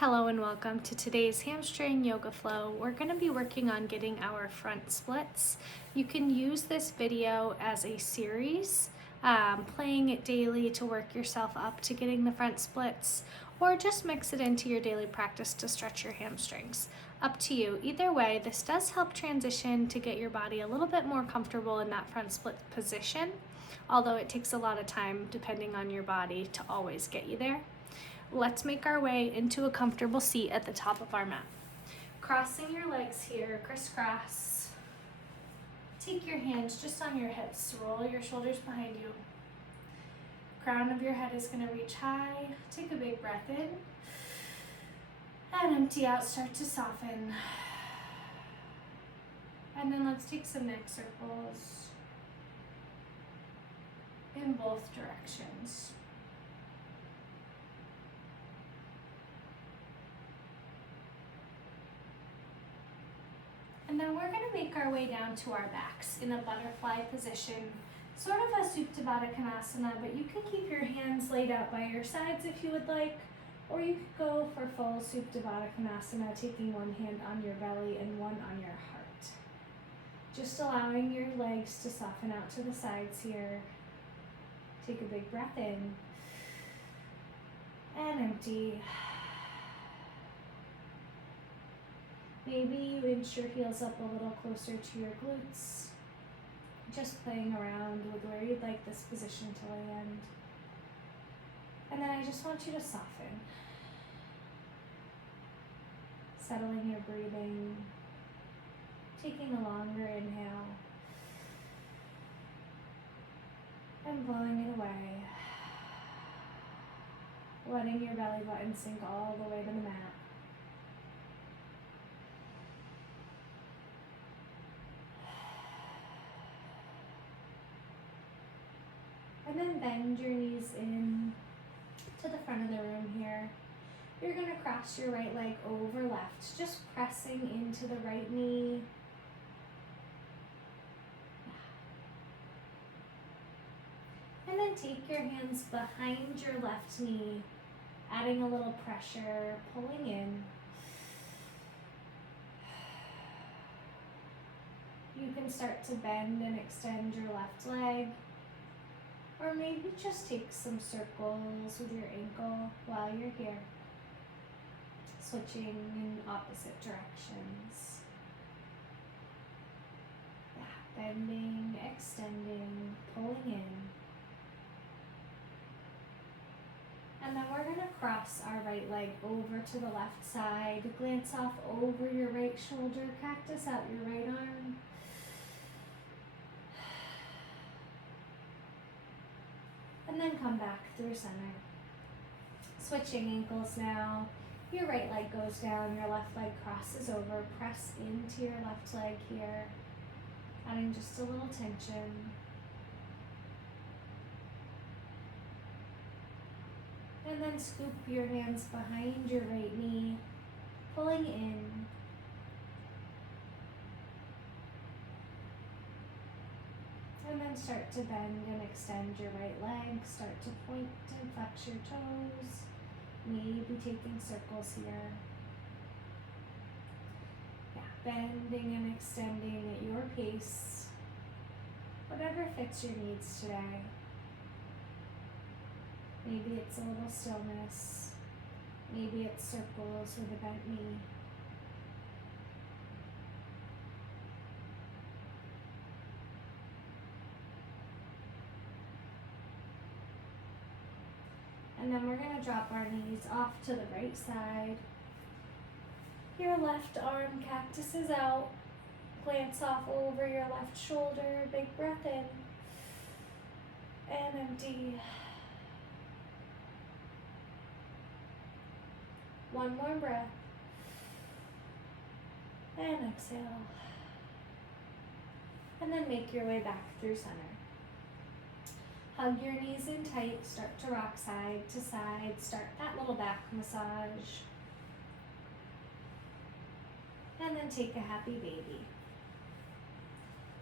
Hello and welcome to today's hamstring yoga flow. We're going to be working on getting our front splits. You can use this video as a series, playing it daily to work yourself up to getting the front splits, or just mix it into your daily practice to stretch your hamstrings. Up to you. Either way, this does help transition to get your body a little bit more comfortable in that front split position, although it takes a lot of time depending on your body to always get you there. Let's make our way into a comfortable seat at the top of our mat. Crossing your legs here, crisscross. Take your hands just on your hips, roll your shoulders behind you. Crown of your head is going to reach high. Take a big breath in. And empty out, start to soften. And then let's take some neck circles in both directions. And then we're going to make our way down to our backs in a butterfly position, sort of a Supine, but you can keep your hands laid out by your sides if you would like, or you could go for full Supine, taking one hand on your belly and one on your heart. Just allowing your legs to soften out to the sides here. Take a big breath in and empty. Maybe you inch your heels up a little closer to your glutes, just playing around with where you'd like this position to land. And then I just want you to soften, settling your breathing, taking a longer inhale, and blowing it away, letting your belly button sink all the way to the mat. And then bend your knees in to the front of the room here. You're going to cross your right leg over left, just pressing into the right knee. And then take your hands behind your left knee, adding a little pressure, pulling in. You can start to bend and extend your left leg. Or maybe just take some circles with your ankle while you're here, switching in opposite directions. Yeah, bending, extending, pulling in. And then we're going to cross our right leg over to the left side, glance off over your right shoulder, cactus out your right arm. And then come back through center. Switching ankles now. Your right leg goes down, your left leg crosses over. Press into your left leg here, adding just a little tension. And then scoop your hands behind your right knee, pulling in. And then start to bend and extend your right leg. Start to point and flex your toes. Maybe taking circles here. Yeah, bending and extending at your pace. Whatever fits your needs today. Maybe it's a little stillness. Maybe it's circles with a bent knee. And then we're going to drop our knees off to the right side. Your left arm cactuses out. Glance off over your left shoulder. Big breath in. And empty. One more breath. And exhale. And then make your way back through center. Hug your knees in tight, start to rock side to side, start that little back massage. And then take a happy baby.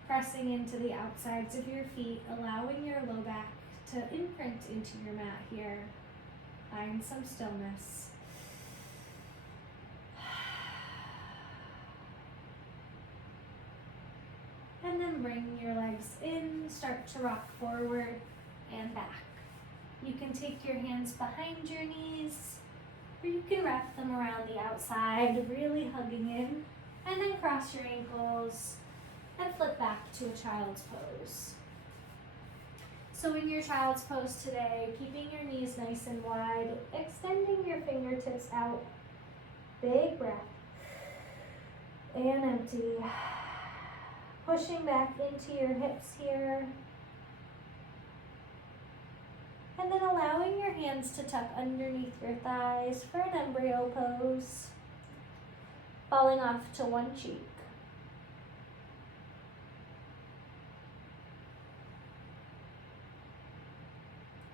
Pressing into the outsides of your feet, allowing your low back to imprint into your mat here. Find some stillness. can bring your legs in, start to rock forward and back. You can take your hands behind your knees, or you can wrap them around the outside, really hugging in, and then cross your ankles and flip back to a child's pose. So in your child's pose today, keeping your knees nice and wide, extending your fingertips out, big breath, and empty. Pushing back into your hips here. And then allowing your hands to tuck underneath your thighs for an embryo pose. Falling off to one cheek.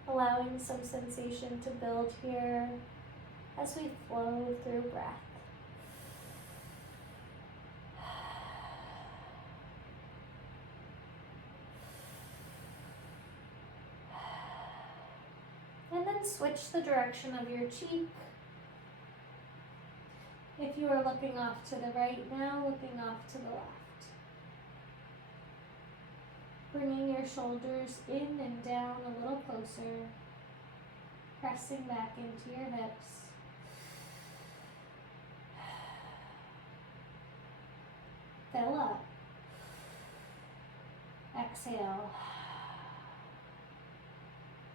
Allowing some sensation to build here as we flow through breath. And then switch the direction of your cheek. If you are looking off to the right now, looking off to the left. Bringing your shoulders in and down a little closer. Pressing back into your hips. Fill up. Exhale.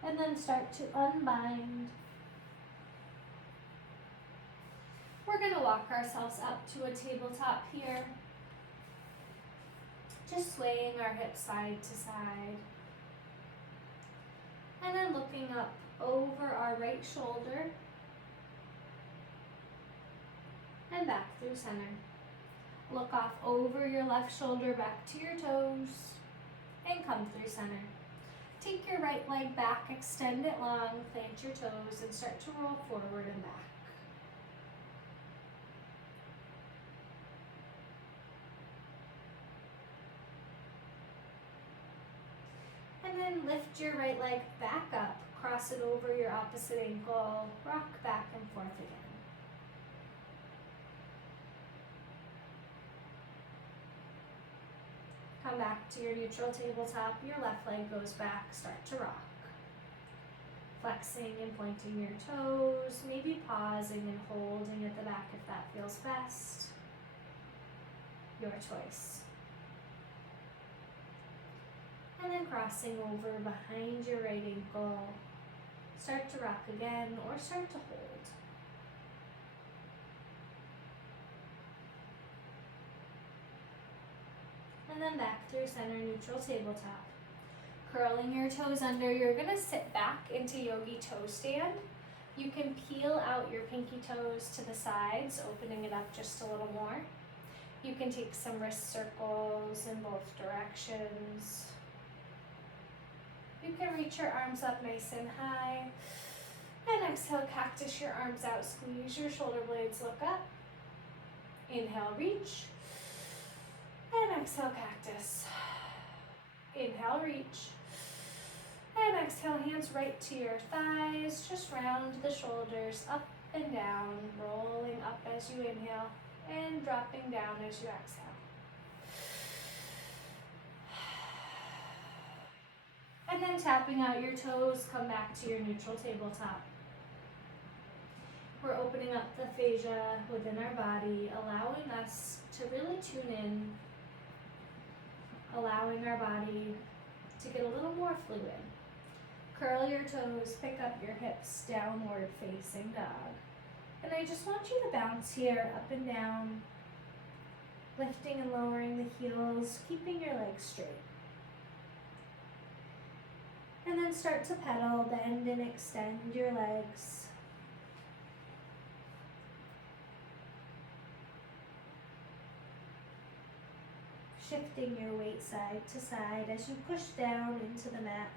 And then start to unbind. We're going to walk ourselves up to a tabletop here. Just swaying our hips side to side. And then looking up over our right shoulder and back through center. Look off over your left shoulder back to your toes and come through center. Take your right leg back, extend it long, plant your toes, and start to roll forward and back. And then lift your right leg back up, cross it over your opposite ankle, rock back and forth again. Come back to your neutral tabletop, your left leg goes back, start to rock. Flexing and pointing your toes, maybe pausing and holding at the back if that feels best. Your choice. And then crossing over behind your right ankle, start to rock again or start to hold. And then back through center, neutral tabletop. Curling your toes under, you're gonna sit back into yogi toe stand. You can peel out your pinky toes to the sides, opening it up just a little more. You can take some wrist circles in both directions. You can reach your arms up nice and high. And exhale, cactus your arms out, squeeze your shoulder blades, look up. Inhale, reach. And exhale, cactus. Inhale, reach. And exhale, hands right to your thighs. Just round the shoulders up and down, rolling up as you inhale and dropping down as you exhale. And then tapping out your toes, come back to your neutral tabletop. We're opening up the fascia within our body, allowing us to really tune in, allowing our body to get a little more fluid. Curl your toes, pick up your hips, downward facing dog. And I just want you to bounce here, up and down, lifting and lowering the heels, keeping your legs straight. And then start to pedal, bend and extend your legs. Shifting your weight side to side as you push down into the mat,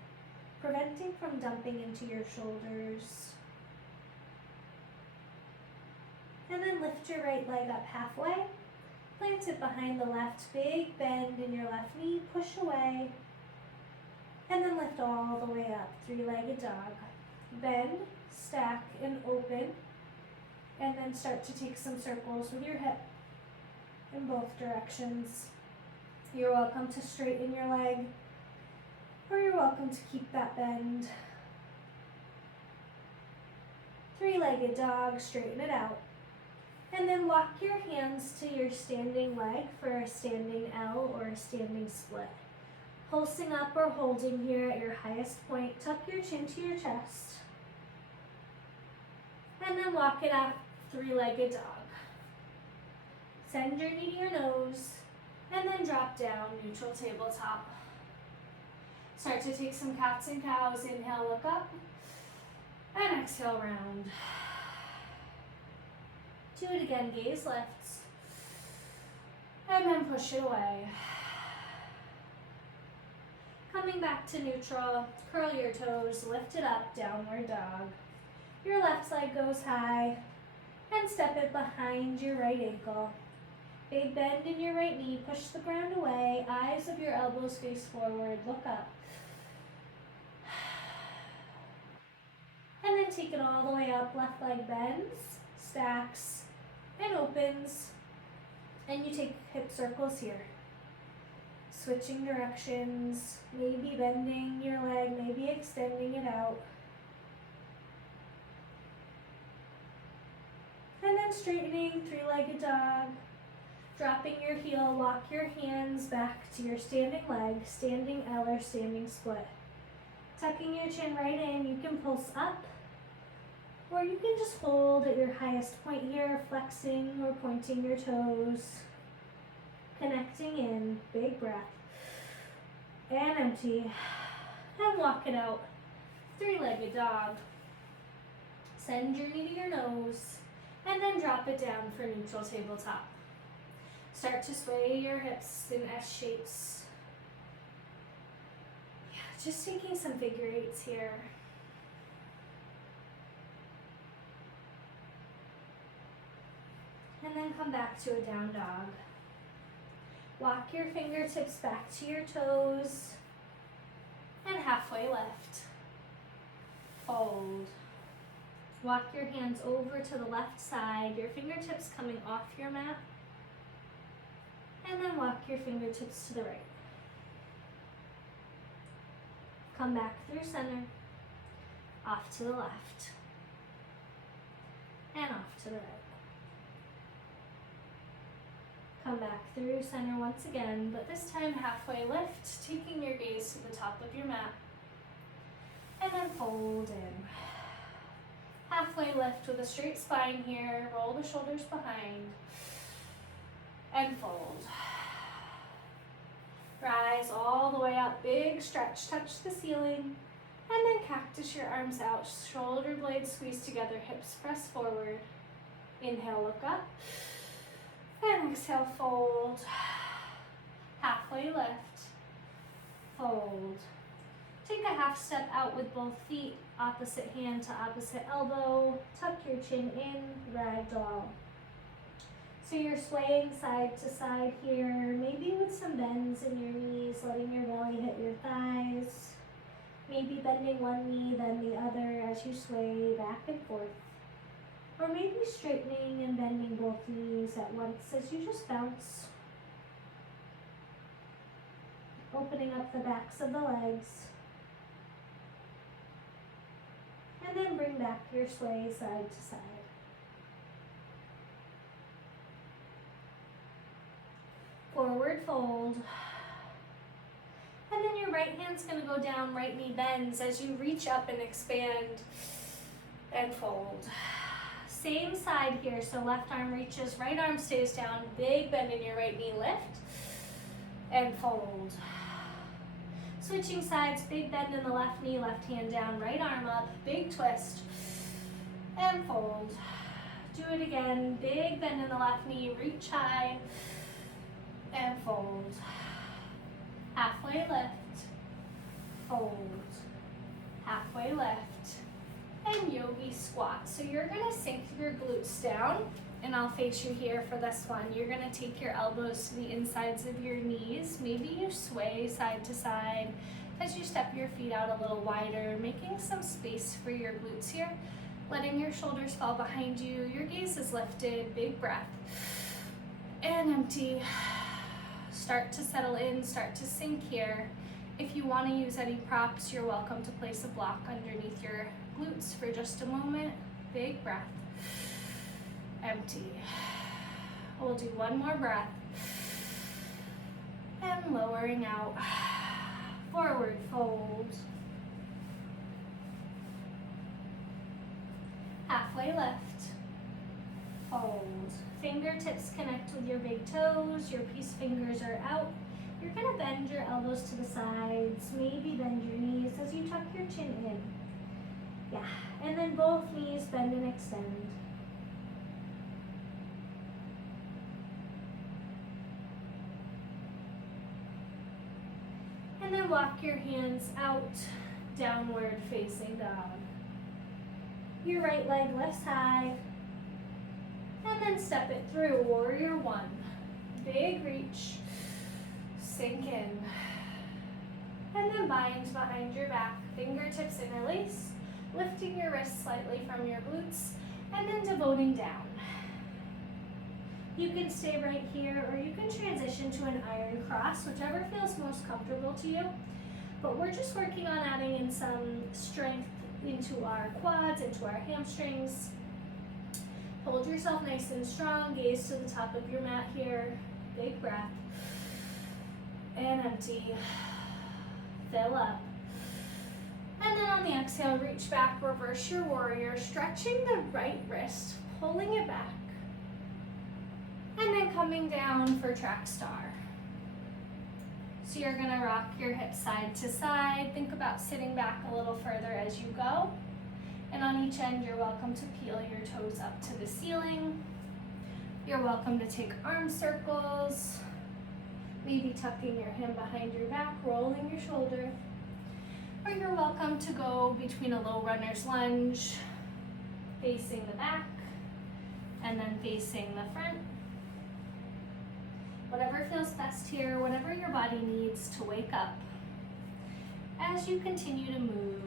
preventing from dumping into your shoulders. And then lift your right leg up halfway, plant it behind the left, big bend in your left knee, push away, and then lift all the way up, three-legged dog. Bend, stack, and open, and then start to take some circles with your hip in both directions. You're welcome to straighten your leg, or you're welcome to keep that bend. Three-legged dog, straighten it out. And then walk your hands to your standing leg for a standing L or a standing split. Pulsing up or holding here at your highest point, tuck your chin to your chest. And then walk it out, three-legged dog. Send your knee to your nose, and then drop down, neutral tabletop. Start to take some cats and cows. Inhale, look up, and exhale, round. Do it again, gaze lifts, and then push it away. Coming back to neutral, curl your toes, lift it up, downward dog. Your left leg goes high, and step it behind your right ankle. Big bend in your right knee, push the ground away, eyes of your elbows face forward, look up. And then take it all the way up, left leg bends, stacks, and opens, and you take hip circles here. Switching directions, maybe bending your leg, maybe extending it out. And then straightening, three-legged dog. Dropping your heel, walk your hands back to your standing leg, standing L or standing split. Tucking your chin right in, you can pulse up, or you can just hold at your highest point here, flexing or pointing your toes. Connecting in, big breath. And empty. And walk it out. Three-legged dog. Send your knee to your nose, and then drop it down for neutral tabletop. Start to sway your hips in S shapes. Yeah, just taking some figure eights here. And then come back to a down dog. Walk your fingertips back to your toes and halfway lift. Fold. Walk your hands over to the left side, your fingertips coming off your mat. And then walk your fingertips to the right. Come back through center, off to the left, and off to the right. Come back through center once again, but this time halfway lift, taking your gaze to the top of your mat. And then fold in. Halfway lift with a straight spine here, roll the shoulders behind. And fold. Rise all the way up, big stretch, touch the ceiling, and then cactus your arms out, shoulder blades squeeze together, hips press forward. Inhale, look up, and exhale, fold. Halfway lift, fold. Take a half step out with both feet, opposite hand to opposite elbow, tuck your chin in, ragdoll. So you're swaying side to side here, maybe with some bends in your knees, letting your belly hit your thighs. Maybe bending one knee, then the other as you sway back and forth. Or maybe straightening and bending both knees at once as you just bounce. Opening up the backs of the legs. And then bring back your sway side to side. Forward fold. And then your right hand's going to go down, right knee bends as you reach up and expand and fold. Same side here, so left arm reaches, right arm stays down, big bend in your right knee, lift and fold. Switching sides, big bend in the left knee, left hand down, right arm up, big twist and fold. Do it again, big bend in the left knee, reach high and fold. Halfway lift, fold. Halfway lift, and yogi squat. So you're gonna sink your glutes down, and I'll face you here for this one. You're gonna take your elbows to the insides of your knees. Maybe you sway side to side as you step your feet out a little wider, making some space for your glutes here. Letting your shoulders fall behind you. Your gaze is lifted, big breath. And empty. start to settle in, start to sink here. If you want to use any props, you're welcome to place a block underneath your glutes for just a moment. Big breath. Empty. We'll do one more breath. And lowering out. Forward fold. Halfway lift. Fold. Fingertips connect with your big toes. Your peace fingers are out. You're going to bend your elbows to the sides. Maybe bend your knees as you tuck your chin in. Yeah. And then both knees bend and extend. And then walk your hands out, downward facing dog. Your right leg lifts high. And then step it through, warrior one. Big reach, sink in. And then bind behind your back, fingertips interlace, lifting your wrists slightly from your glutes, and then devoting down. You can stay right here, or you can transition to an iron cross, whichever feels most comfortable to you. But we're just working on adding in some strength into our quads, into our hamstrings. Hold yourself nice and strong, gaze to the top of your mat here. Big breath. And empty. Fill up. And then on the exhale, reach back, reverse your warrior, stretching the right wrist, pulling it back. And then coming down for track star. So you're gonna rock your hips side to side. Think about sitting back a little further as you go. And on each end, you're welcome to peel your toes up to the ceiling. You're welcome to take arm circles, maybe tucking your hand behind your back, rolling your shoulder. Or you're welcome to go between a low runner's lunge, facing the back, and then facing the front. Whatever feels best here, whatever your body needs to wake up. As you continue to move,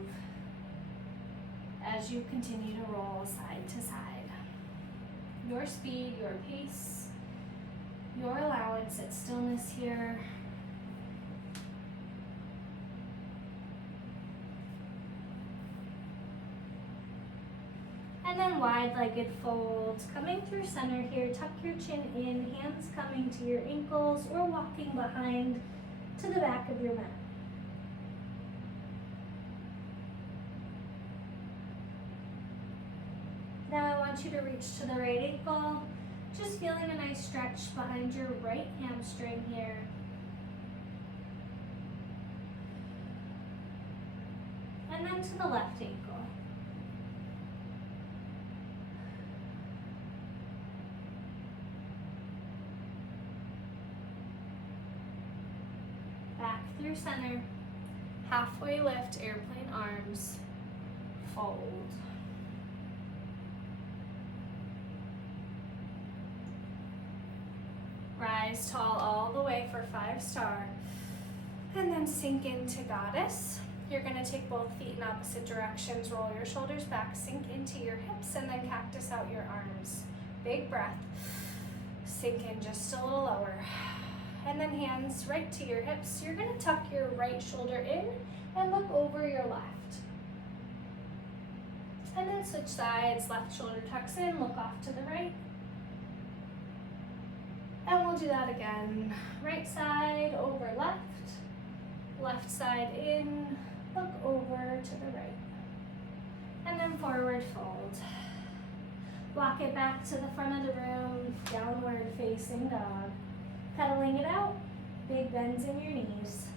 as you continue to roll side to side. Your speed, your pace, your allowance at stillness here. And then wide-legged folds, coming through center here, tuck your chin in, hands coming to your ankles or walking behind to the back of your mat. Now I want you to reach to the right ankle, just feeling a nice stretch behind your right hamstring here. And then to the left ankle. Back through center, halfway lift, airplane arms, fold. Rise tall all the way for 5 star. And then sink into goddess. You're gonna take both feet in opposite directions, roll your shoulders back, sink into your hips, and then cactus out your arms. Big breath. Sink in just a little lower. And then hands right to your hips. You're gonna tuck your right shoulder in and look over your left. And then switch sides, left shoulder tucks in, look off to the right. And we'll do that again. Right side over left, left side in, look over to the right. And then forward fold. Walk it back to the front of the room, downward facing dog. Pedaling it out, big bends in your knees.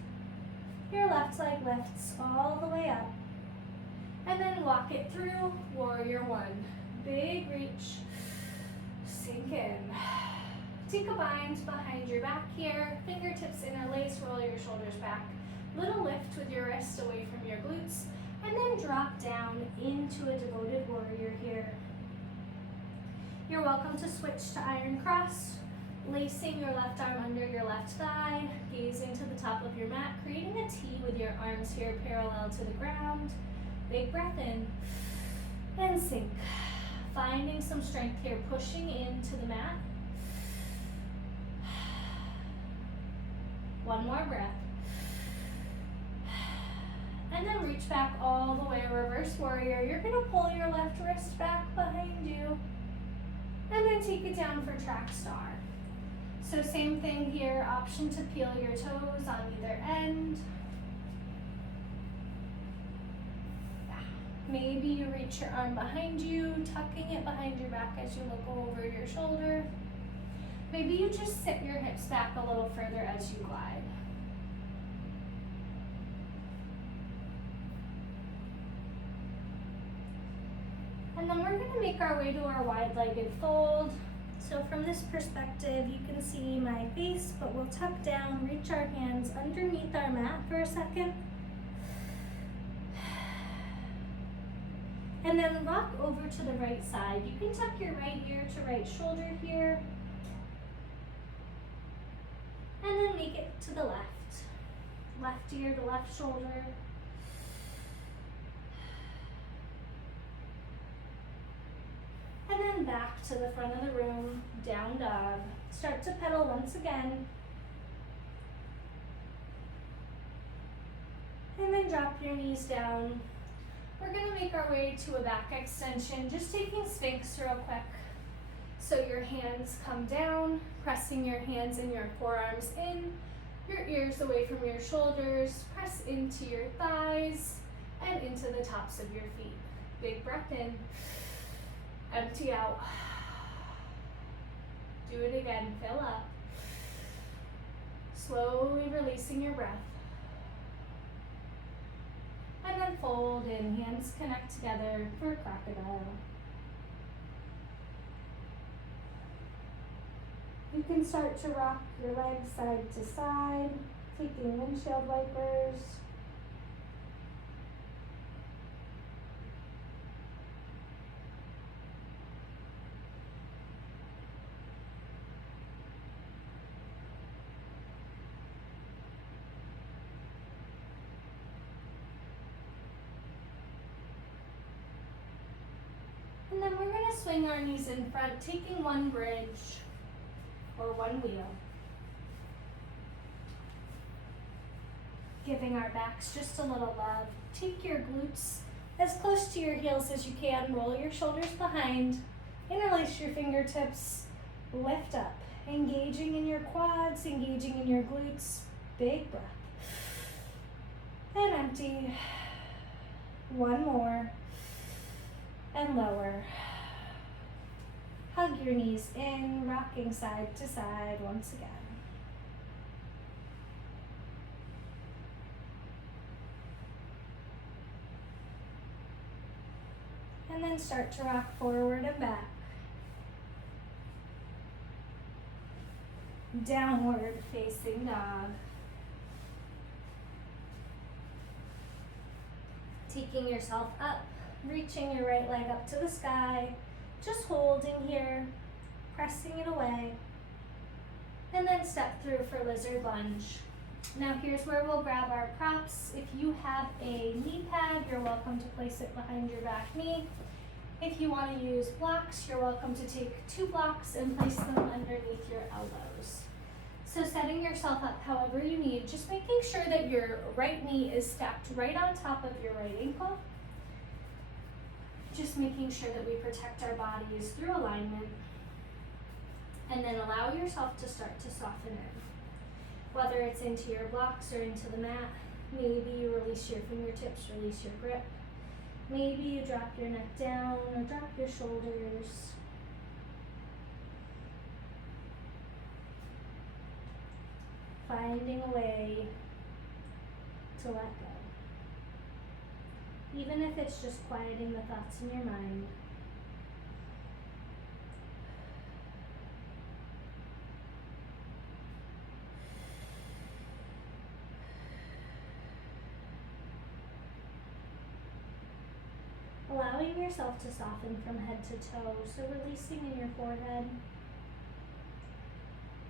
Your left leg lifts all the way up. And then walk it through, warrior one. Big reach, sink in. Take a bind behind your back here, fingertips interlace, roll your shoulders back. Little lift with your wrist away from your glutes, and then drop down into a devoted warrior here. You're welcome to switch to iron cross, lacing your left arm under your left thigh, gazing to the top of your mat, creating a T with your arms here parallel to the ground. Big breath in, and sink. Finding some strength here, pushing into the mat. One more breath. And then reach back all the way, reverse warrior. You're gonna pull your left wrist back behind you and then take it down for track star. So same thing here, option to peel your toes on either end. Maybe you reach your arm behind you, tucking it behind your back as you look over your shoulder. Maybe you just sit your hips back a little further as you glide. And then we're going to make our way to our wide-legged fold. So from this perspective, you can see my face, but we'll tuck down, reach our hands underneath our mat for a second. And then rock over to the right side. You can tuck your right ear to right shoulder here. And then make it to the left. Left ear to left shoulder. And then back to the front of the room, down dog. Start to pedal once again. And then drop your knees down. We're gonna make our way to a back extension, just taking Sphinx real quick. So your hands come down, pressing your hands and your forearms in, your ears away from your shoulders, press into your thighs and into the tops of your feet. Big breath in, empty out. Do it again, fill up. Slowly releasing your breath. And then fold in, hands connect together for crocodile. You can start to rock your legs side to side, taking windshield wipers. And then we're going to swing our knees in front, taking one bridge or one wheel. Giving our backs just a little love. Take your glutes as close to your heels as you can. Roll your shoulders behind. Interlace your fingertips. Lift up. Engaging in your quads, engaging in your glutes. Big breath. And empty. One more. And lower. Hug your knees in, rocking side to side once again. And then start to rock forward and back. Downward facing dog. Taking yourself up. Reaching your right leg up to the sky, just holding here, pressing it away, and then step through for lizard lunge. Now here's where we'll grab our props. If you have a knee pad, you're welcome to place it behind your back knee. If you want to use blocks, you're welcome to take 2 blocks and place them underneath your elbows. So setting yourself up however you need, just making sure that your right knee is stacked right on top of your right ankle. Just making sure that we protect our bodies through alignment. And then allow yourself to start to soften in. Whether it's into your blocks or into the mat, maybe you release your fingertips, release your grip. Maybe you drop your neck down or drop your shoulders. Finding a way to let go. Even if it's just quieting the thoughts in your mind. Allowing yourself to soften from head to toe, so releasing in your forehead,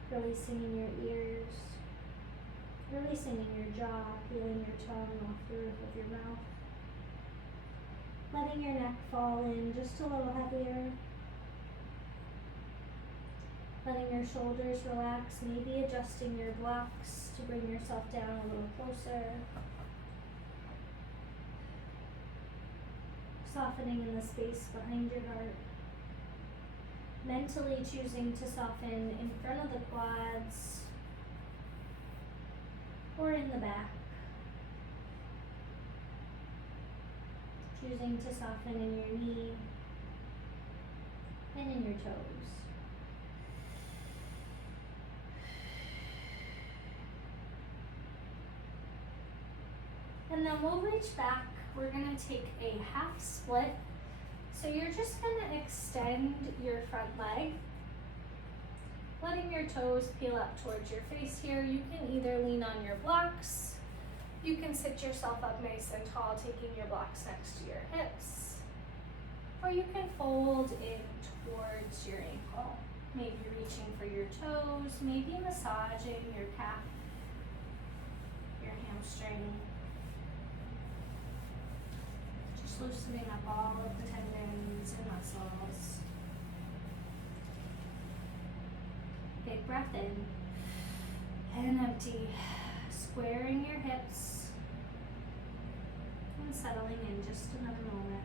releasing in your ears, releasing in your jaw, feeling your tongue off the roof of your mouth. Letting your neck fall in just a little heavier. Letting your shoulders relax, maybe adjusting your blocks to bring yourself down a little closer. Softening in the space behind your heart. Mentally choosing to soften in front of the quads or in the back. Choosing to soften in your knee and in your toes. And then we'll reach back. We're gonna take a half split. So you're just gonna extend your front leg, letting your toes peel up towards your face here. You can either lean on your blocks, you can sit yourself up nice and tall, taking your blocks next to your hips, or you can fold in towards your ankle. Maybe reaching for your toes, maybe massaging your calf, your hamstring. Just loosening up all of the tendons and muscles. Big breath in and empty. Squaring your hips and settling in just another moment.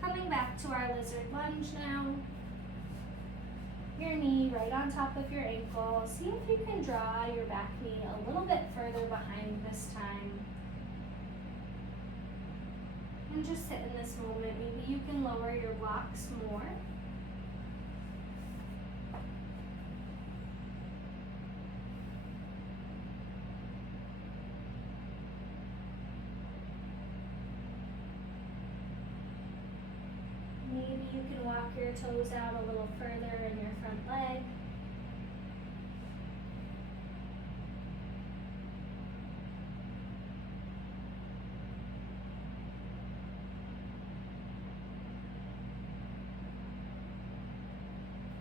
Coming back to our lizard lunge now. Your knee right on top of your ankle. See if you can draw your back knee a little bit further behind this time. And just sit in this moment. Maybe you can lower your blocks more. Maybe you can walk your toes out a little further in your front leg.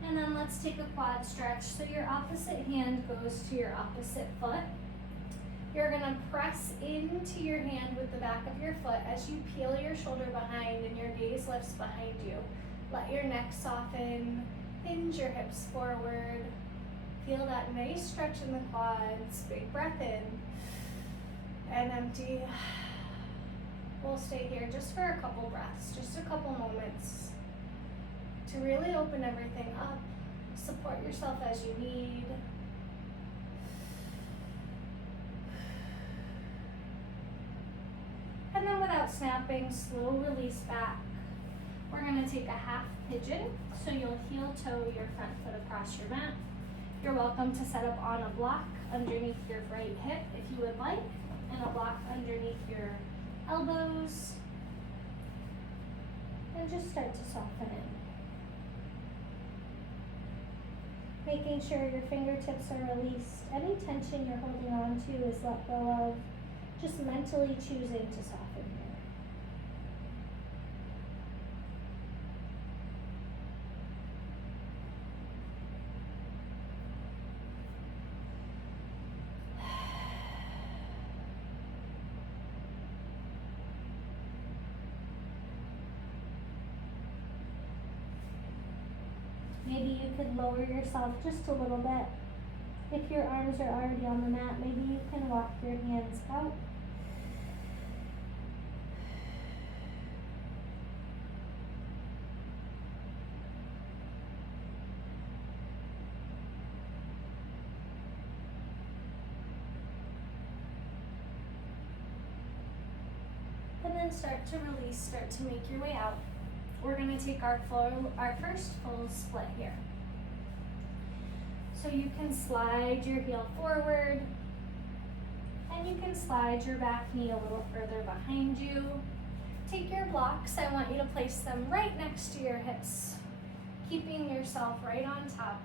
And then let's take a quad stretch. So your opposite hand goes to your opposite foot. You're gonna press into your hand with the back of your foot as you peel your shoulder behind and your gaze lifts behind you. Let your neck soften, hinge your hips forward. Feel that nice stretch in the quads. Big breath in and empty. We'll stay here just for a couple breaths, just a couple moments to really open everything up. Support yourself as you need. And then without snapping, slow release back. We're gonna take a half pigeon. So you'll heel toe your front foot across your mat. You're welcome to set up on a block underneath your right hip if you would like, and a block underneath your elbows. And just start to soften in. Making sure your fingertips are released. Any tension you're holding on to is let go of. Just mentally choosing to soften here. Maybe you could lower yourself just a little bit. If your arms are already on the mat, maybe you can walk your hands out. And then start to release, start to make your way out. We're gonna take our first full split here. So you can slide your heel forward and you can slide your back knee a little further behind you. Take your blocks, I want you to place them right next to your hips, keeping yourself right on top.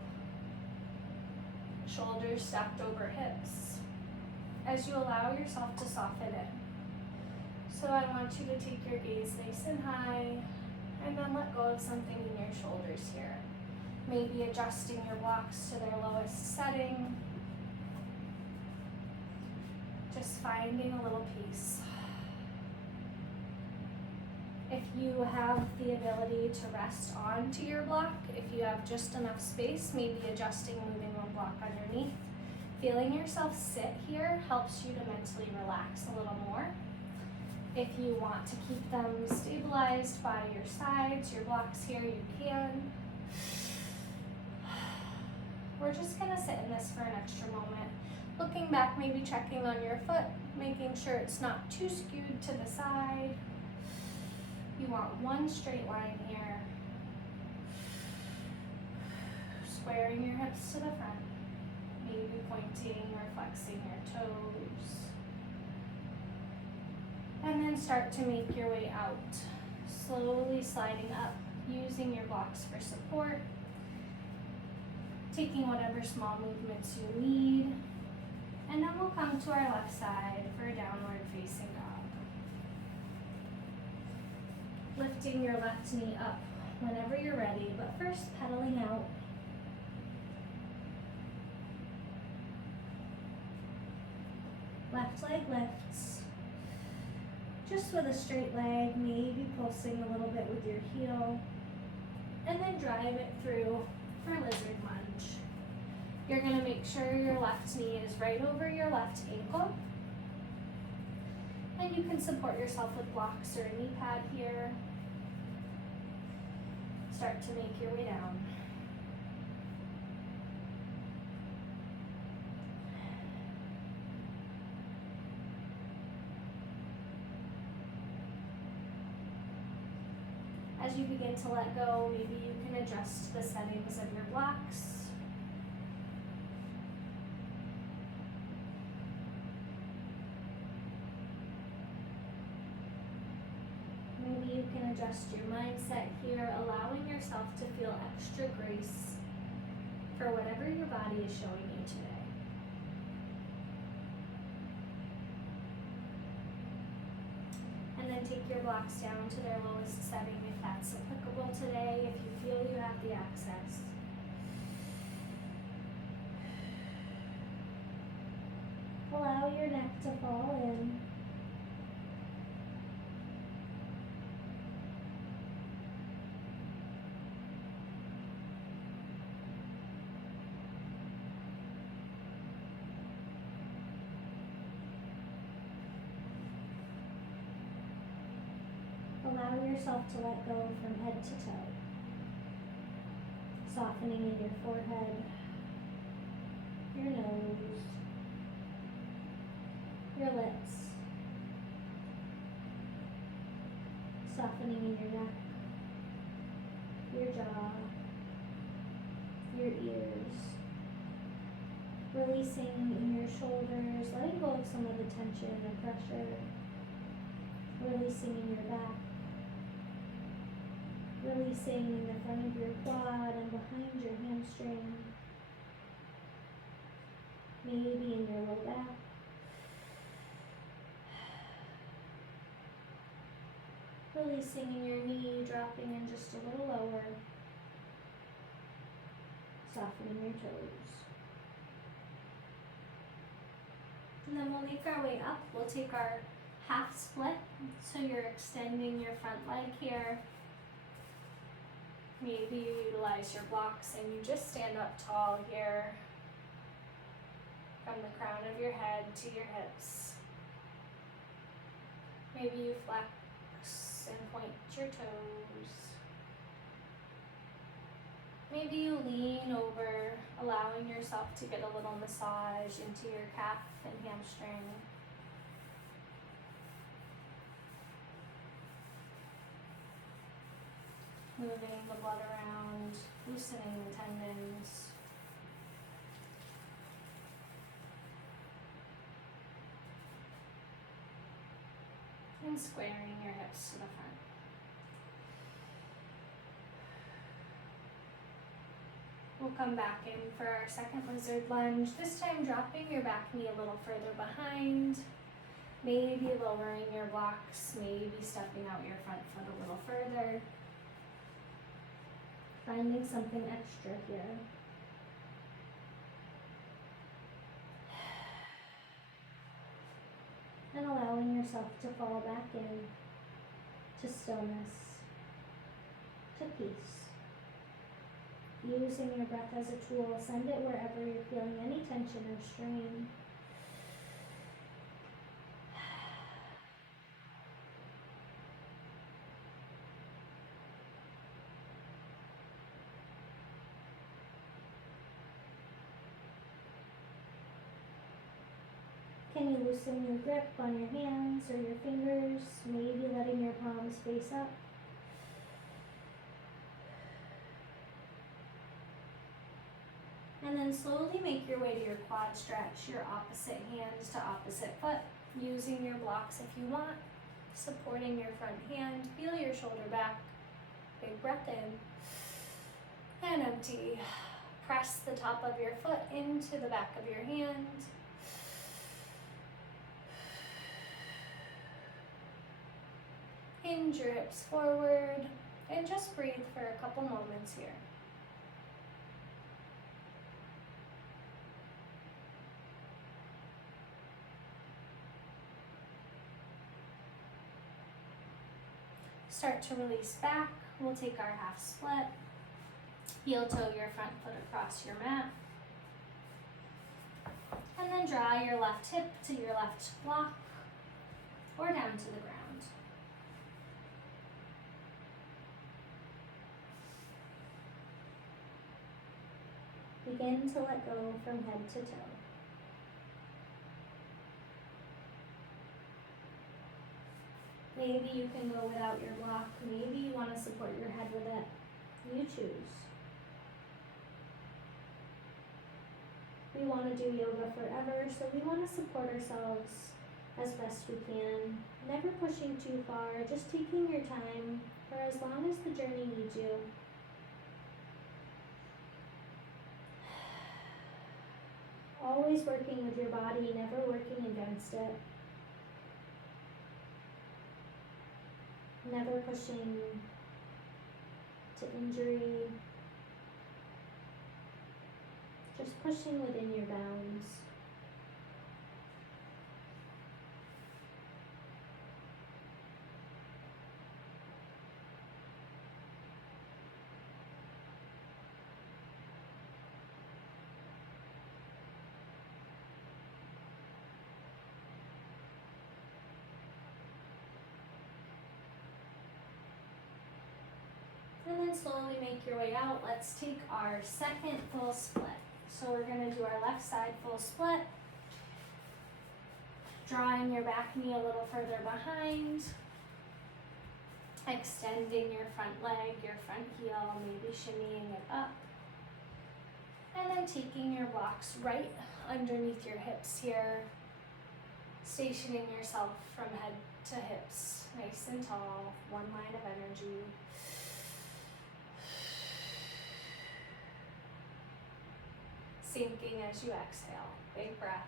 Shoulders stacked over hips as you allow yourself to soften in. So I want you to take your gaze nice and high and then let go of something in your shoulders here. Maybe adjusting your blocks to their lowest setting. Just finding a little peace. If you have the ability to rest onto your block, if you have just enough space, maybe adjusting, moving one block underneath. Feeling yourself sit here helps you to mentally relax a little more. If you want to keep them stabilized by your sides, your blocks here, you can. We're just gonna sit in this for an extra moment. Looking back, maybe checking on your foot, making sure it's not too skewed to the side. You want one straight line here. Squaring your hips to the front. Maybe pointing or flexing your toes. And then start to make your way out. Slowly sliding up, using your blocks for support. Taking whatever small movements you need. And then we'll come to our left side for a downward facing dog. Lifting your left knee up whenever you're ready, but first pedaling out. Left leg lifts. Just with a straight leg, maybe pulsing a little bit with your heel. And then drive it through for lizard lunge. You're going to make sure your left knee is right over your left ankle. And you can support yourself with blocks or a knee pad here. Start to make your way down. As you begin to let go, maybe you can adjust the settings of your blocks. Maybe you can adjust your mindset here, allowing yourself to feel extra grace for whatever your body is showing you today. And then take your blocks down to their lowest setting if that's applicable today, if you feel you have the access. Allow your neck to fall in. Allow yourself to let go from head to toe, softening in your forehead, your nose, your lips, softening in your neck, your jaw, your ears, releasing in your shoulders, letting go of some of the tension or pressure, releasing in your back, releasing in the front of your quad and behind your hamstring, maybe in your low back. Releasing in your knee, dropping in just a little lower, softening your toes. And then we'll make our way up. We'll take our half split, so you're extending your front leg here. Maybe you utilize your blocks and you just stand up tall here from the crown of your head to your hips. Maybe you flex and point your toes. Maybe you lean over, allowing yourself to get a little massage into your calf and hamstring. Moving the blood around, loosening the tendons. And squaring your hips to the front. We'll come back in for our second lizard lunge, this time dropping your back knee a little further behind, maybe lowering your blocks, maybe stepping out your front foot a little further. Finding something extra here. And allowing yourself to fall back in to stillness, to peace. Using your breath as a tool, send it wherever you're feeling any tension or strain. Can you loosen your grip on your hands or your fingers, maybe letting your palms face up? And then slowly make your way to your quad stretch, your opposite hand to opposite foot, using your blocks if you want, supporting your front hand, feel your shoulder back, big breath in, and empty. Press the top of your foot into the back of your hand. Hinge your hips forward, and just breathe for a couple moments here. Start to release back. We'll take our half split. Heel toe your front foot across your mat. And then draw your left hip to your left block or down to the ground. Begin to let go from head to toe. Maybe you can go without your block. Maybe you want to support your head with it. You choose. We want to do yoga forever, so we want to support ourselves as best we can. Never pushing too far, just taking your time for as long as the journey needs you. Always working with your body, never working against it. Never pushing to injury. Just pushing within your bounds. And then slowly make your way out. Let's take our second full split. So we're going to do our left side full split. Drawing your back knee a little further behind. Extending your front leg, your front heel, maybe shimmying it up. And then taking your blocks right underneath your hips here. Stationing yourself from head to hips, nice and tall, one line of energy. Sinking as you exhale, big breath.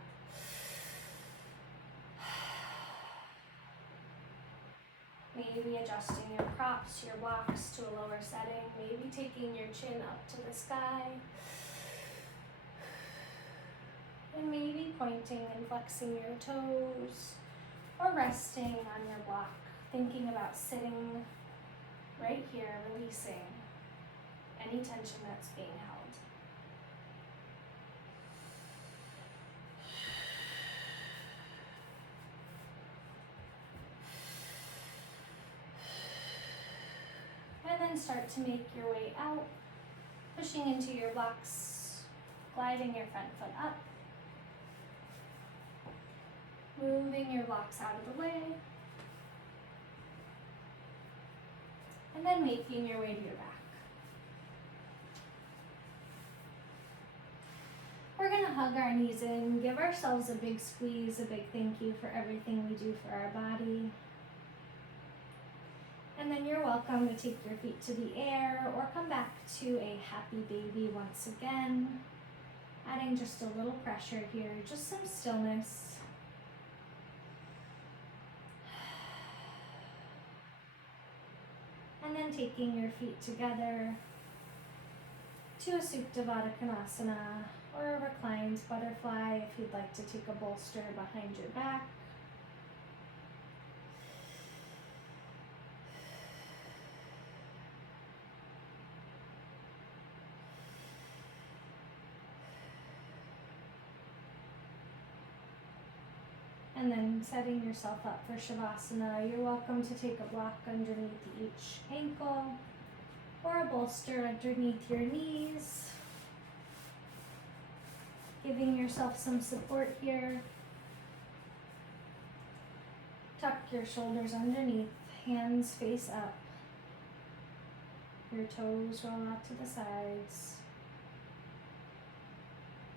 Maybe adjusting your props, your blocks to a lower setting, maybe taking your chin up to the sky. And maybe pointing and flexing your toes or resting on your block, thinking about sitting right here, releasing any tension that's being held. And then start to make your way out, pushing into your blocks, gliding your front foot up, moving your blocks out of the way, and then making your way to your back. We're going to hug our knees in, give ourselves a big squeeze, a big thank you for everything we do for our body. And then you're welcome to take your feet to the air or come back to a happy baby once again. Adding just a little pressure here, just some stillness. And then taking your feet together to a Supta Konasana or a reclined butterfly if you'd like to take a bolster behind your back. And then setting yourself up for Shavasana, you're welcome to take a block underneath each ankle or a bolster underneath your knees, giving yourself some support here. Tuck your shoulders underneath, hands face up. Your toes roll out to the sides,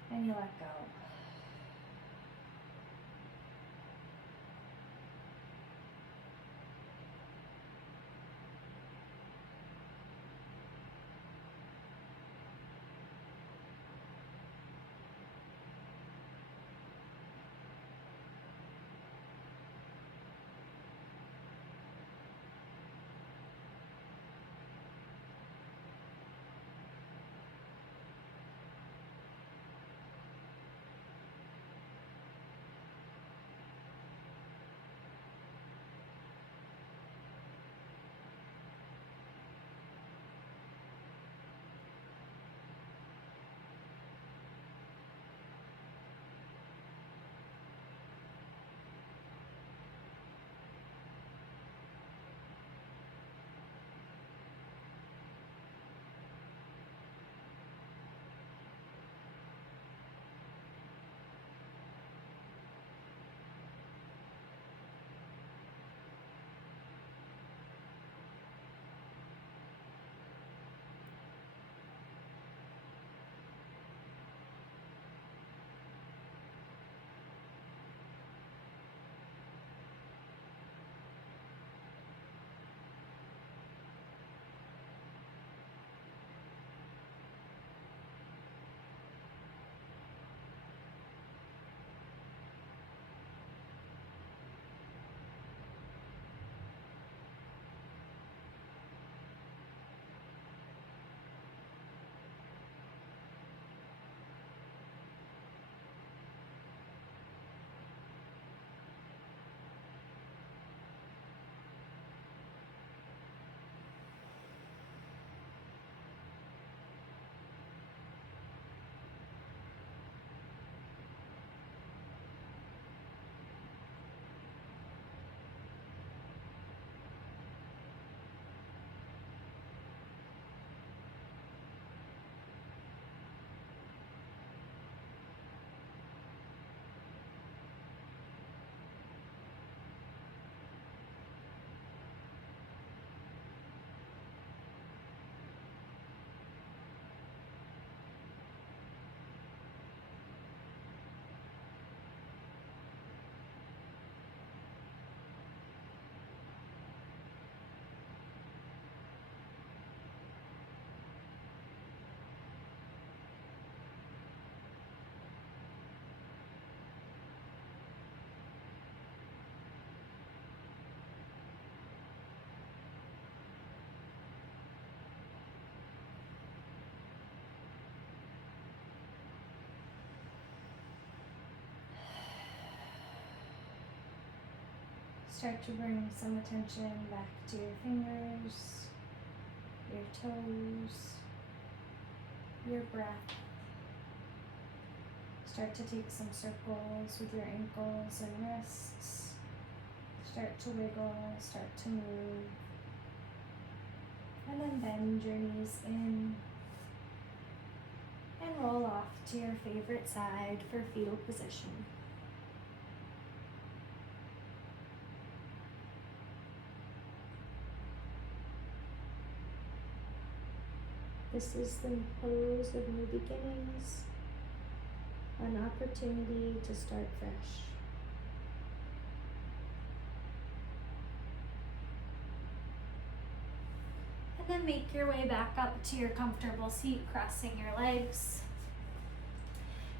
and you let go. Start to bring some attention back to your fingers, your toes, your breath. Start to take some circles with your ankles and wrists. Start to wiggle, start to move. And then bend your knees in and roll off to your favorite side for fetal position. This is the pose of new beginnings, an opportunity to start fresh. And then make your way back up to your comfortable seat, crossing your legs.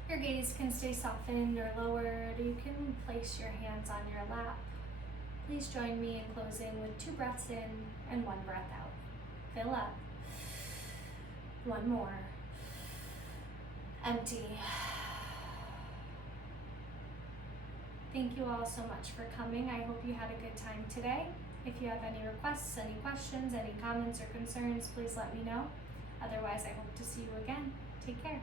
Your gaze can stay softened or lowered. You can place your hands on your lap. Please join me in closing with 2 breaths in and 1 breath out. Fill up. 1 more. Empty. Thank you all so much for coming. I hope you had a good time today. If you have any requests, any questions, any comments or concerns, please let me know. Otherwise, I hope to see you again. Take care.